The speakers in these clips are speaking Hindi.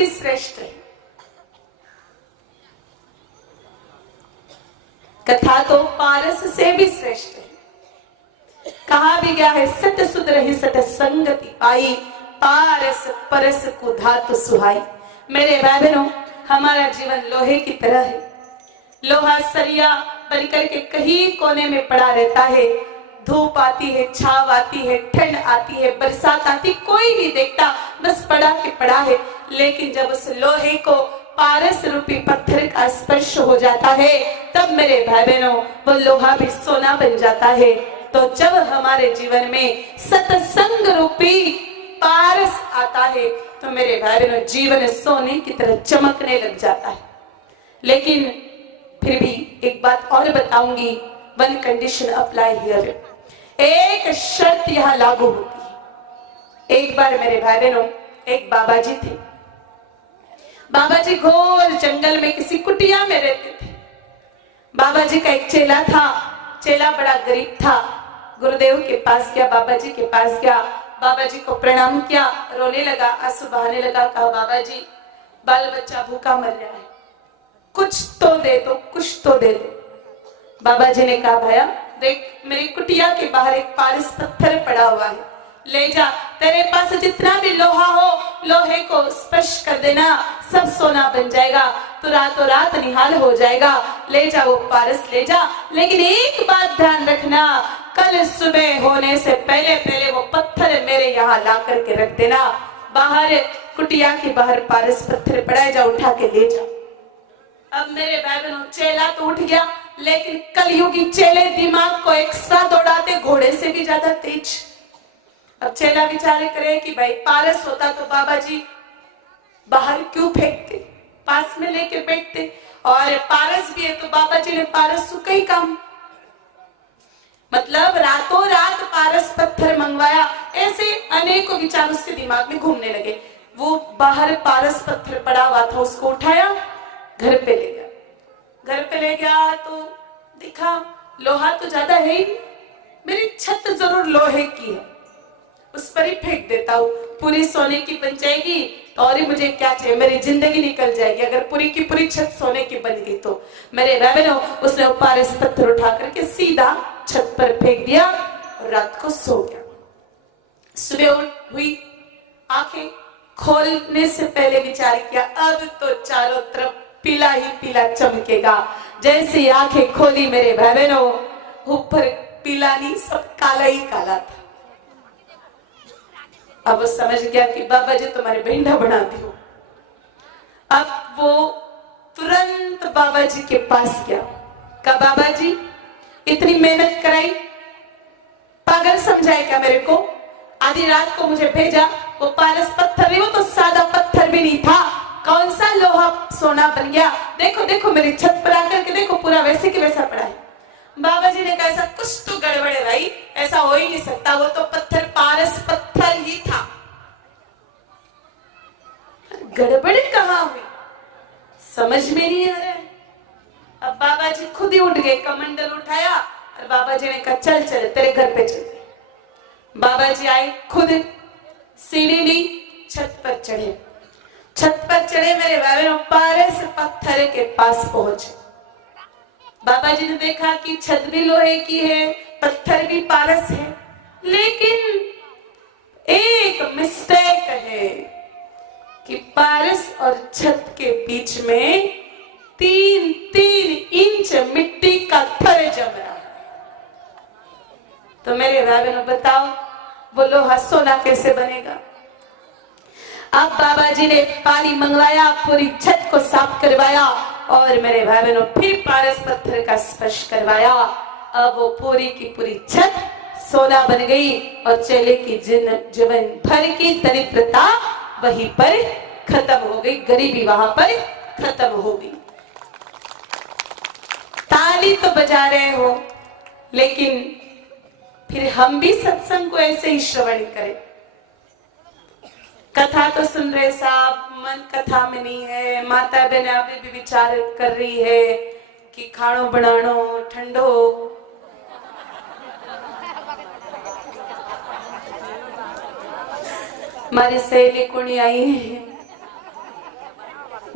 भी श्रेष्ठ है। कथा तो पारस से भी श्रेष्ठ है। कहा भी गया है, सत सुत रही सत संगति पाई, पारस परस को धातु सुहाई। मेरे भाई बहनों, हमारा जीवन लोहे की तरह है। लोहा सरिया बनकर के कहीं कोने में पड़ा रहता है। धूप आती है, छाव आती है, ठंड आती है, बरसात आती, कोई नहीं देखता, बस पड़ा के पड़ा है। लेकिन जब उस लोहे को पारस रूपी पत्थर का स्पर्श हो जाता है, तब मेरे भाई बहनों वो लोहा भी सोना बन जाता है। तो जब हमारे जीवन में सत्संग रूपी पारस आता है, तो मेरे भाई बहनों जीवन सोने की तरह चमकने लग जाता है। लेकिन फिर भी एक बात और बताऊंगी, वन कंडीशन अप्लाई हियर। एक शर्त यहां लागू होती है। एक बार मेरे भाई बहनों एक बाबा जी थे। बाबा जी घोर जंगल में किसी कुटिया में रहते थे। बाबा जी का एक चेला था। चेला बड़ा गरीब था। गुरुदेव के पास गया, बाबा जी के पास गया, बाबा जी को प्रणाम किया, रोने लगा, आंसू बहाने लगा। कहा, बाबा जी बाल बच्चा भूखा मर रहा है, कुछ तो दे दो, कुछ तो दे दो। बाबा जी ने कहा, भैया देख, मेरी कुटिया के बाहर एक पारस पत्थर पड़ा हुआ है, ले जा, तेरे पास जितना भी लोहा हो लोहे को स्पर्श कर देना, सब सोना बन जाएगा, तो रातों रात निहाल हो जाएगा। ले जा वो पारस ले जा, लेकिन एक बात ध्यान रखना, कल सुबह होने से पहले पहले वो पत्थर मेरे यहाँ ला करके रख देना। बाहर कुटिया के बाहर पारस पत्थर पड़ा है, जा उठा के ले जा। अब मेरे भाई बहनों चेला तो उठ गया, लेकिन कलयुगी चेले दिमाग को एक्स्ट्रा दौड़ाते, घोड़े से भी ज्यादा तेज। अब चेला विचारे करे कि भाई पारस होता तो बाबा जी बाहर क्यों फेंकते, पास में लेके बैठते, और पारस भी है तो बाबा जी ने पारस का ही काम, मतलब रातों रात पारस पत्थर मंगवाया। ऐसे अनेकों विचार उसके दिमाग में घूमने लगे। वो बाहर पारस पत्थर पड़ा हुआ था, उसको उठाया, घर पे ले गया। घर पे ले गया तो देखा लोहा तो ज्यादा है ही, मेरी छत जरूर लोहे की है, उस पर ही फेंक देता हूँ, पूरी सोने की बन जाएगी तो और ही मुझे क्या चाहिए, मेरी जिंदगी निकल जाएगी अगर पूरी की पूरी छत सोने की बन गई तो। मेरे बहनों उसने पारस पत्थर उठा करके सीधा छत पर फेंक दिया और रात को सो गया। सुबह हुई, आंखें खोलने से पहले विचार किया, अब तो चारों तरफ पीला ही पीला चमकेगा। जैसे आंखें खोली मेरे बहनों, ऊपर पीला नहीं, सब काला ही काला था। अब वो समझ गया कि बाबा जी तुम्हारे भेंडा बनाती हो। अब वो तुरंत बाबा जी के पास गया। कहा, बाबा जी इतनी मेहनत कराई, पागल समझाए क्या मेरे को, आधी रात को मुझे भेजा, वो पारस पत्थर नहीं, वो तो सादा पत्थर भी नहीं था, कौन सा लोहा सोना बन गया, देखो देखो मेरी छत पर आकर के देखो, पूरा वैसे की वैसा पड़ा है। बाबा जी ने कहा, ऐसा कुछ तो गड़बड़ है भाई, ऐसा हो ही नहीं सकता, वो तो पत्थर पारस पत्थर ही था। गड़बड़ कहाँ हुई, समझ में नहीं आ रहा है। अब बाबा जी खुद ही उठ गए, कमंडल उठाया और बाबा जी ने कहा, चल चल तेरे घर पे चल। बाबा जी आए, खुद सीढ़ी ली, छत पर चढ़े। छत पर चढ़े मेरे बहनों, पारस पत्थर के पास पहुंचे। बाबा जी ने देखा कि छत भी लोहे की है, पत्थर भी पारस है, लेकिन एक मिस्टेक है कि पारस और छत के बीच में 3-3 इंच मिट्टी का थर जम रहा है। तो मेरे भाई बहनों बताओ वो लोहा सोना कैसे बनेगा। अब बाबा जी ने पानी मंगवाया, पूरी छत को साफ करवाया और मेरे भाई बहनों फिर पारस पत्थर का स्पर्श करवाया। अब वो पूरी की पूरी छत सोना बन गई और चेले की जीवन भर की दरिद्रता वहीं पर खत्म हो गई, गरीबी वहां पर खत्म हो गई। ताली तो बजा रहे हो, लेकिन फिर हम भी सत्संग को ऐसे ही श्रवण करें। कथा तो सुन रहे साहब, मन कथा में नहीं है। माता बहन अभी भी विचार कर रही है कि खाणो बनानो ठंडो, हमारी सहेली कुणी आई है,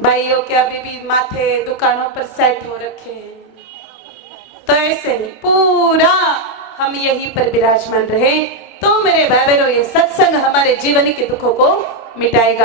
भाइयों के अभी भी माथे दुकानों पर सेट हो रखे हैं। तो ऐसे ही पूरा हम यहीं पर विराजमान रहे तो मेरे भाई बहनों, ये सत्संग हमारे जीवन के दुखों को मिटाएगा।